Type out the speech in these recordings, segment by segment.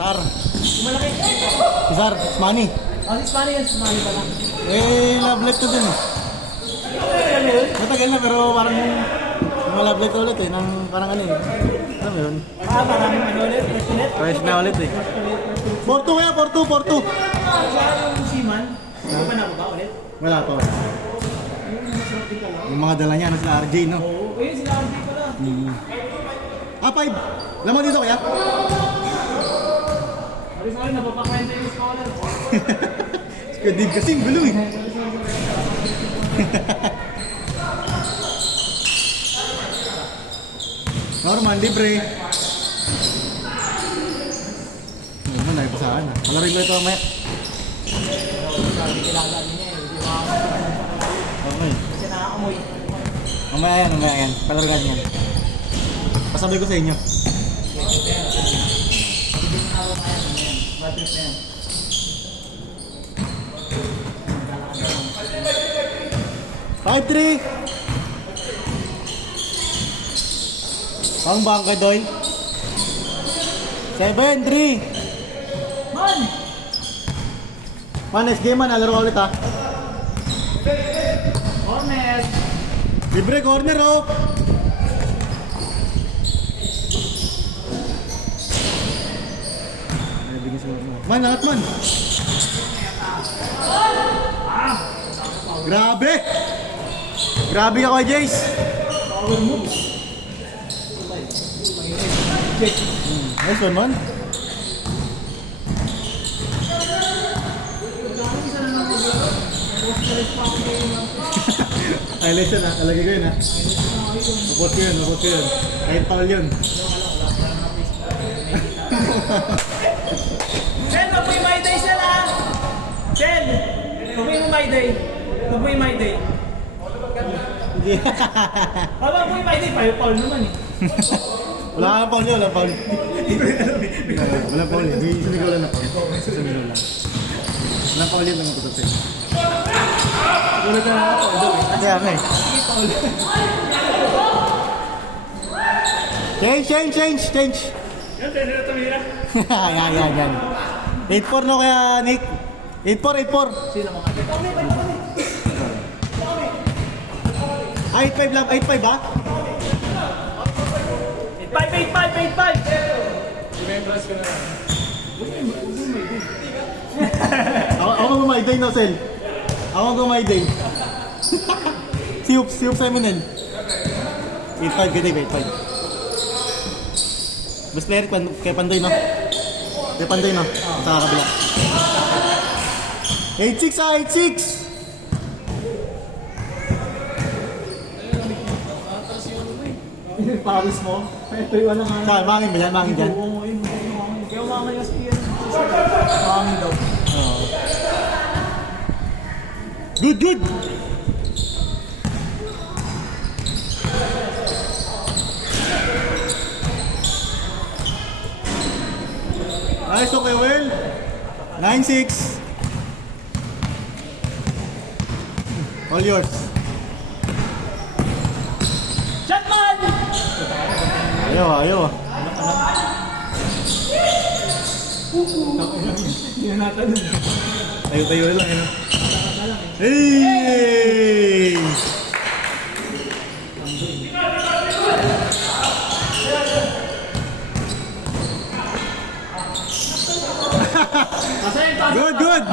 Sar. Malaki. Si Sar, Smani. Oh, si Spani yan. Spani pala. Love life ko din eh. Matagal na pero parang love life ulit eh. Nang parang ano eh. Alam mo yun? Parang ano ulit? First ulit? Fresh na ulit eh. 4-2 kaya, 4-2, 4-2. Yung Seaman. Hindi pa na ba ulit? Wala pa. Yung mga dala niya, ano sila RJ, no? Oo. Ayun, sila RJ pala. 5. Lamang dito kaya? Sorry, napapakwenta yung scholar. Kadib kasing gulo eh. Norman, libre. Ano na, ipasahan na. Malaring ko ito mamaya. Sabi kilala niya eh. Hindi makakaroon. Okay. Kasi nakakamoy. Mamaya yan. Palarugan yan. Pasabi ko sa inyo. Bad trip na yan. 5-3. Pang bang kay Doy. 7-3. Man! Man, next game man. Alaro ka ulit ha. Corner! Libre corner oh. Man, angat man. Grabe. Grabe ka kay Jace. Power moves. Nice one man. Highlights yun ha. Alagay ko yun ha. Mapot ko yun. Kahit foul yun. Sel, wag mo yung my day, Sel ha! Sel! Wag mo yung my day. Wag mo yung my day. Wag mo yung my day. Paul naman eh. Wala kang foul yun. Wala foul. Wala foul yun. Sinigaw lang na foul. Sinigaw lang. Wala foul yun lang ang tutusin. Wala ka na foul. Kasi ano eh. Change. Yan, Sel, na tumira. Yan. 8-4 no kaya Nick. 8-4. Sino mga? Ah, 8-5 lang. 8-5 ba? 8-5. Ako gumayday no, Sel. Ako gumayday. Si Oops Eminem. 8-5 ka din, 8-5. Best player kay Pandoy no? Kay Pandoy no? Sa kabila. 8-6 ah, 8-6! Paris mo? Ito yung ano nga. Saan? Mangin ba yan? Mangin dyan? Oo, yun. Kaya mga yung spear. Mangin daw. Good! Nice, okay, well. 9-6. All yours. Shotman! Ayaw. Hindi na natin. Tayo lang yun. Hey! Good!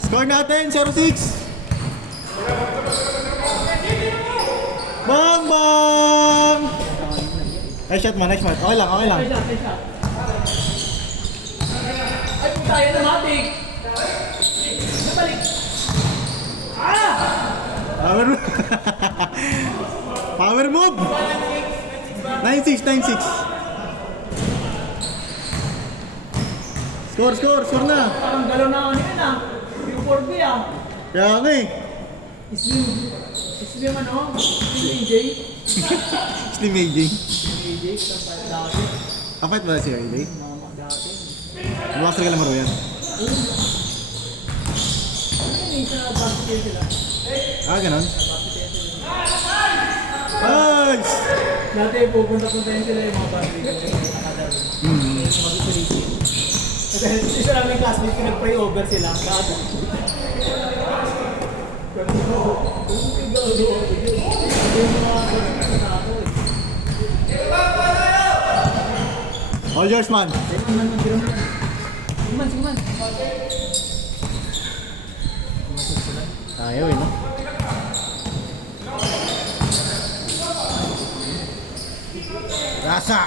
Score natin, 0-6. Bang! Nice shot mo. Okay lang. Ay, puta, yan na matik. Nabalik. Power move! 9-6. Score na! Parang galaw na ako yun ah. Yung 4B ah. Kaya nga eh. Slim ano? Slim AJ? Slim AJ. Slim AJ, kasama dati. Kapait ba si AJ? Mama dati. Bukas ka lang maro yan. Ayun, sa basket sila. Ah, ganon. Nice! Dati pupunta-punta yun sila yung mga bandit. Mag-isolation. Kasi isa namin classmate ko nag-pray over sila. Dati. All yours, man. Siman. Ayaw eh, no? Rasa!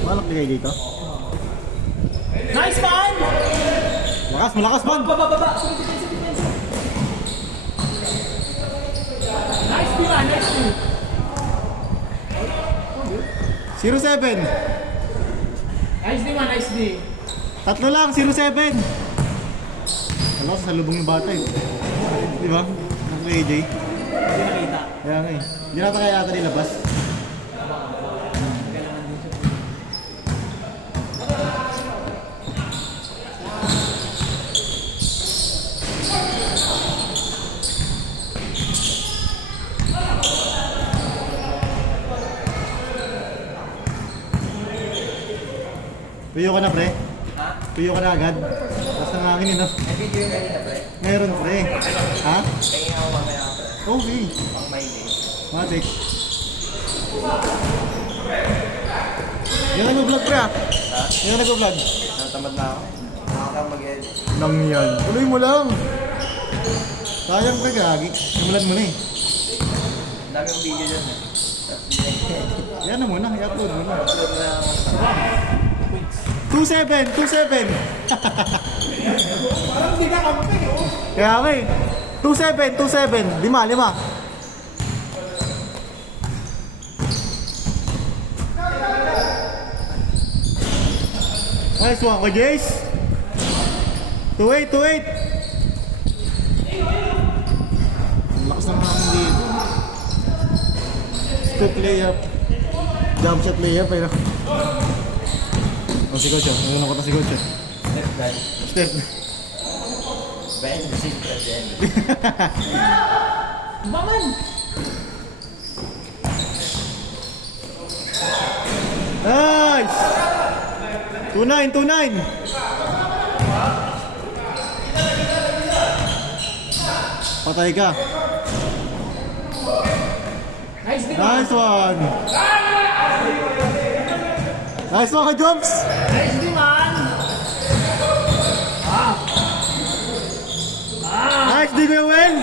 Malak ni kayo dito. Nice man! Malakas man! Baba! Nice D man, nice D. 07! Nice D man, nice D. Tatlo lang, 07! Alam ko, sa lubong yung bata eh. Di ba? Ang kay AJ. Hindi nakita. Kaya nga eh. Hindi natin kaya ata nilabas. Tuyo ka na, pre? Ha? Tuyo ka na agad? Tapos nangangin, no? Nag-video yung kanina, pre. Meron, pre. Ha? Tingin ako mamaya, pre. Okay. Pang may day. Matik. Yan ang nag-vlog, pre, ah. Ha? Yan ang nag-vlog. Natamad na ako. Nakakang mag-edit. Nang yan. Tuloy mo lang. Sayang, pre, gagi. Simulan mo na eh. Ang dami yung video dyan, eh. Yan na muna, i-upload mo na. Upload na ako. 27! Parang hindi ka kampi, oh. Kaya nga eh. 27! 5. Nice one ko, Jace. 28! Ang lakas ng hangin dito. Scoop layup. Jump shot layup, pero... Oh, si Coach, ano ko na si Coach. Step back. Step. Ben, kasi at the end. Baman! Nice! 2-9! Patay ka. Nice, di ba? Nice one! Nice one ka, Jumps! Nice, di man! Nice D, Kuya Wen!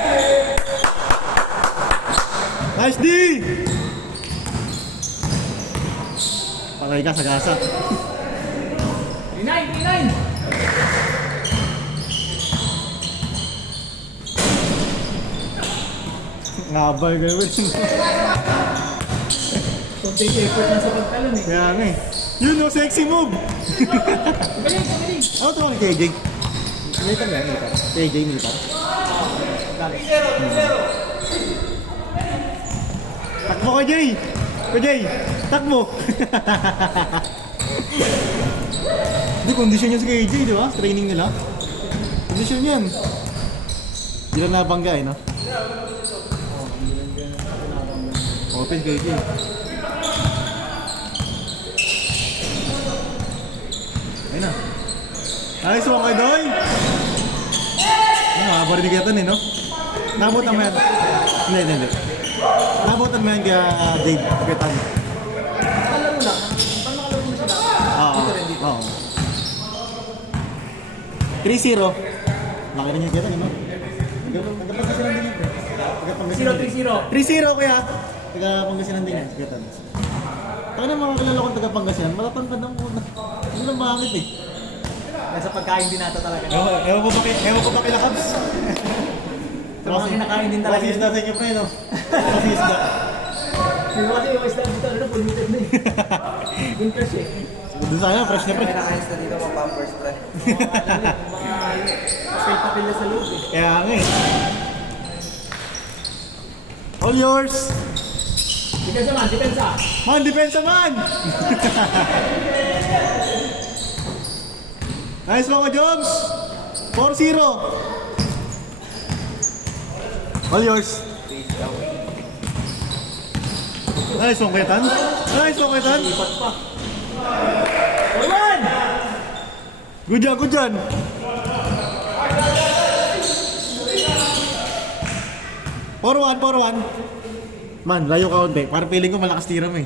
Nice D! Patay ka sa gasa. 39! Ngabay, Kuya Wen. Konting effort na sa pagtalon, eh. Kaya nga eh. Yun no, sexy move! Galing! Ano ito ni KJ? Militar ba yan? Militar? KJ militar? Takbo ka, Jay! Ka, Jay! Takbo! Hindi, kondisyon yan si KJ, di ba? Training nila. Kondisyon yan. Hindi lang nabangga eh, no? Open KJ. Ayun na. Nice one kay Doy! Ano, habarinig yata eh, no? Nabutan mo yan. Hindi. Nabutan mo yan kaya Dave, kapitan. Nakalaro lang. Paano nakalaro mo sila? Oo. Oo. 3-0. Laki rin yung kita, no? Tagapangasinan din yun. Tagapangasinan din. 0-3-0. 3-0 kaya. Tagapangasinan din yun. Kapitan. Taka na mga kilala kong tagapangasinan, matatangkad ang muna. Hindi lang bakit eh. Nasa pagkain din nata talaga. Ewan ko ba kila Cubs? Sa mga kinakain din talaga. Kasi isda sa inyo, pre, no? Kasi isda. Yung kasi yung isda dito, ano, polluted na eh. Yung fresh eh. Doon sa akin, fresh na pre. Kinakain na dito mga pampers, pre. Mga papel na sa loob eh. Kaya nga eh. All yours! Depensa man, depensa. Man, depensa man! Nice mga Joms! 4-0! All yours! Nice mga Kwetan! Nice mga Kwetan! Orman! Good job, good job! For one. Man, layo ka konti. Parang feeling ko malakas tira mo eh.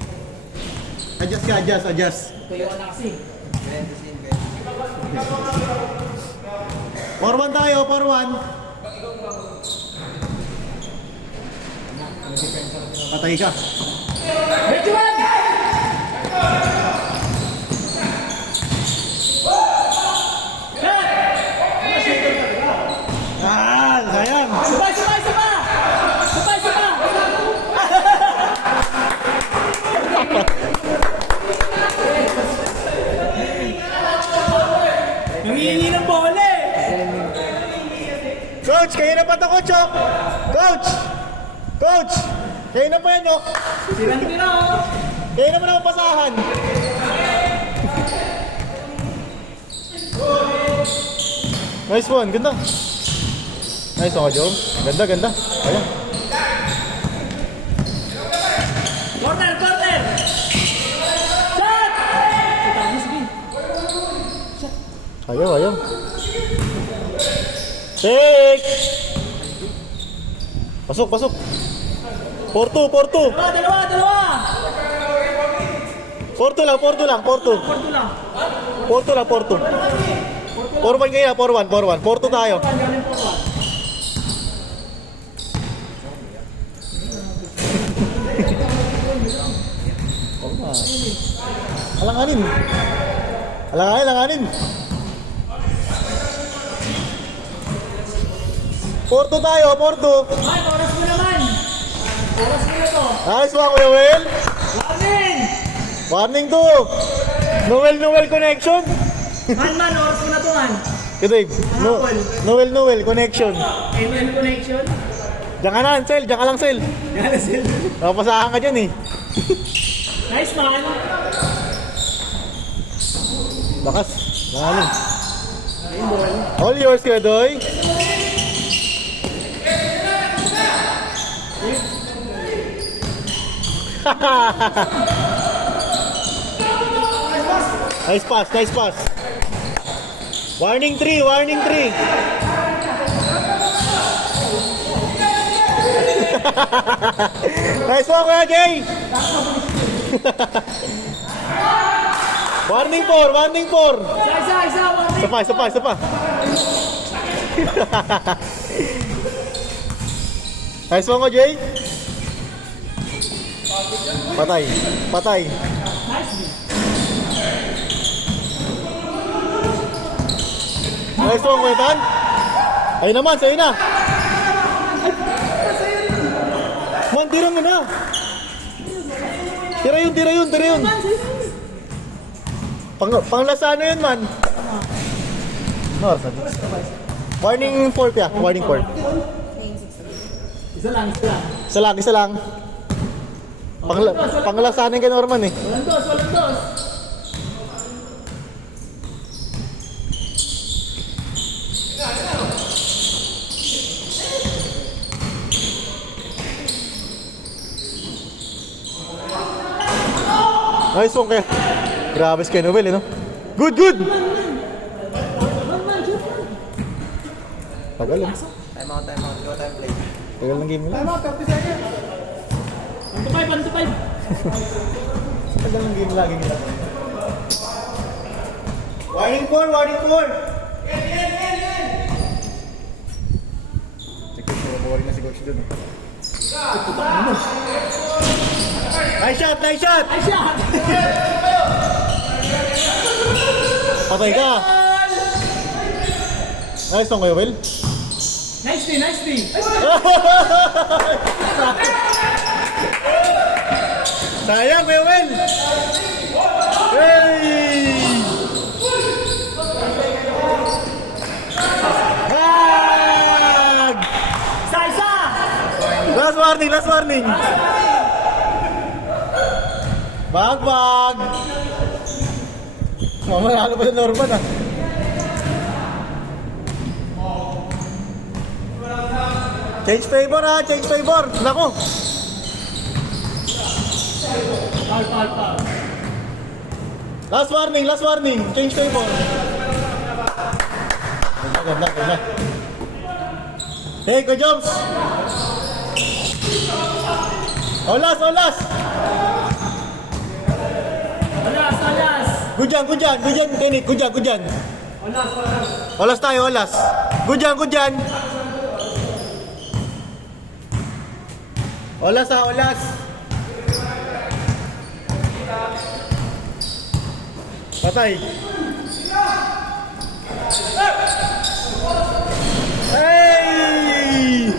Adjust ka, adjust. Tuyo na kasi. 4-1 tayo, 4-1. Patay ka. Medyo man! Ah, sayang. Sabay! Nangihingi ng bola eh! Coach, kayo na pa to, Coach, oh. Coach, kayo na pa yan, oh. Tirang-tira oh! Kayo naman ang pasahan. Nice one, ganda. Nice one, Joe. Ganda. Ayan. Corner! Shot! Sige. Ayaw. Take! Pasok. 4-2. Dalawa! 4-2 lang. Porto lang. 4-1 kayo na, 4-1. 4-2 tayo. Galing Porto. Alanganin. 4-2 tayo, 4-2. Ay, oras mo naman! Oras mo na to! Nice one, Kuya Will. Warning! Warning to. Noel connection. Man, oras mo na to man! Ito eh, Noel connection. ML connection? Diyan ka na, Sel. Diyan ka lang, Sel. Napasahan ka dyan eh. Nice man! Bakas. Langanin. All yours, Kuya Doy. Nice pass. Warning 3. Nice one, Kuya Jay. Warning 4. Isa pa. Nice one, Kuya Jay. Patay. Nice one, Kuya Tan. Ayun naman, sa'yo na. Man, tira mo na. Tira yun. Panglasa na yun, man. Warning 4 ya. Warning 4. Isa lang. Panglasanin ka, Norman eh. Walang dos! Nice one kaya. Grabe si Noel eh, no? Good! Tagal eh. Time out. Go time play. Tagal ng game nila. Time out, 30 seconds! 1-5! Tagal ng game lagi nila. Warning 4! Check ko, boring na si coach dun. Nice shot! Ay siya! Patay ka! Nice one kayo, Will. Nice day! Sayang, Kuya Will! Hey! Bag! Isa! Last warning! Bag! Mamalalo pa sa Norman ah. Change favor ah, change favor. Nako. Last warning. Change favor. Ganda. Hey, good jobs. Olas. Alas! Good dyan, Kenny, good dyan. Olas tayo, olas. Good dyan. Olas ah, olas. Patay. Hey!